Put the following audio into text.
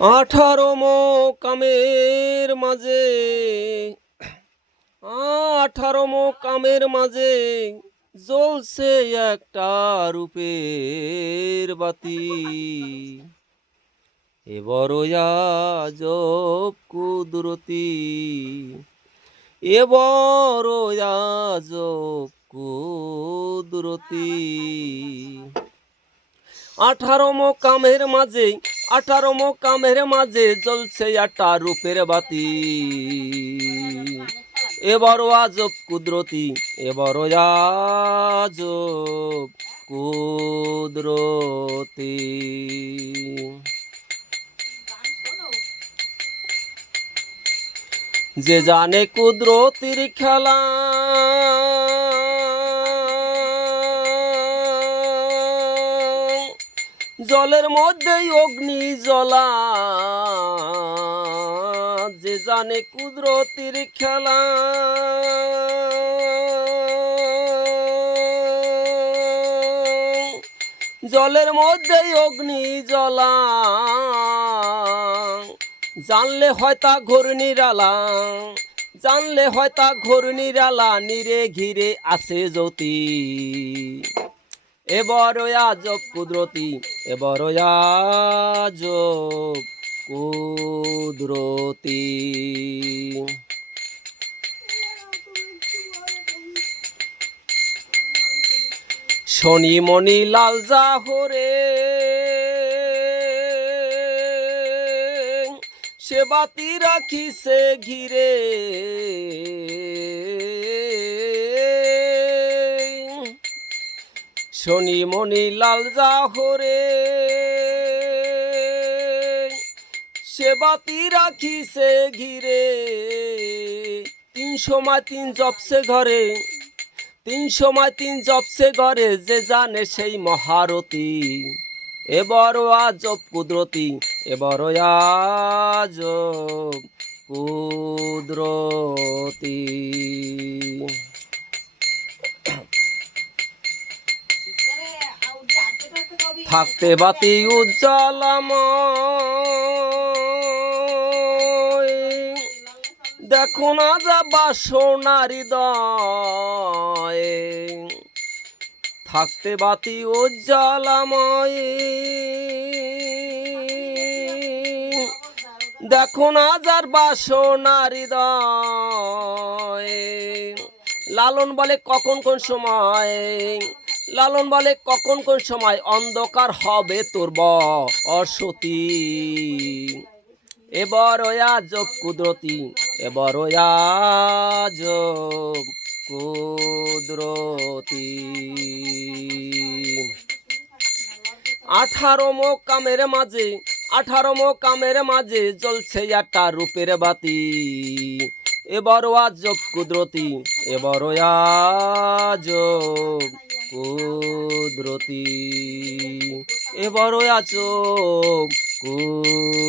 18 কামের মাঝে 18 কামের মাঝে জ্বলছে একটা রূপের বাতি। এ বড় আজব কুদরতি, এ বড় আজব কুদরতি। 18 কামের মাঝে জ্বলছে একটা রূপের বাতি। এ বড় আজব কুদরতি, এ বড় আজব কুদরতি। যে জানে কুদরতির খেলা, জলের মধ্যেই অগ্নি জ্বলা। যে জানে কুদরতির খেলা, জলের মধ্যেই অগ্নি জ্বলা। জানলে হয় তা ঘোর নিরালা, জানলে হয় তা ঘোর নিরালা, নিরে ঘিরে আছে জ্যোতি। এ বড় আজব কুদরতি, এ বড় আজব কুদরতি। শনি মনি লাল জাহরে সে বাতি রাখিছে ঘিরে। শনি মনি লাল জাহরে সে বাতি রাখিছে ঘিরে। 3 জপছে ঘরে, 3 জপছে ঘরে, যে জানে সেই মহারতী। এ বড় আজব কুদরতি, এ বড় আজব কুদরতি। থাকতে বাতি উজ্জ্বলাময়, দেখো না যা বাসনার হৃদয়। থাকতে বাতি উজ্জ্বলাময়, দেখো না যার বাসনার হৃদয়। লালন বলে কখন কোন সময়, লালন বলে কখন কোন সময় অন্ধকার হবে তোর বসতি। এ বড় আজব কুদরতি, এ বড় আজব কুদরতি। 18 কামের মাঝে জ্বলছে একটা রূপের বাতি। এ বড় আজব কুদরতি, এ বড় আজব কুদরতি, এ বড় আজব কুদরতি।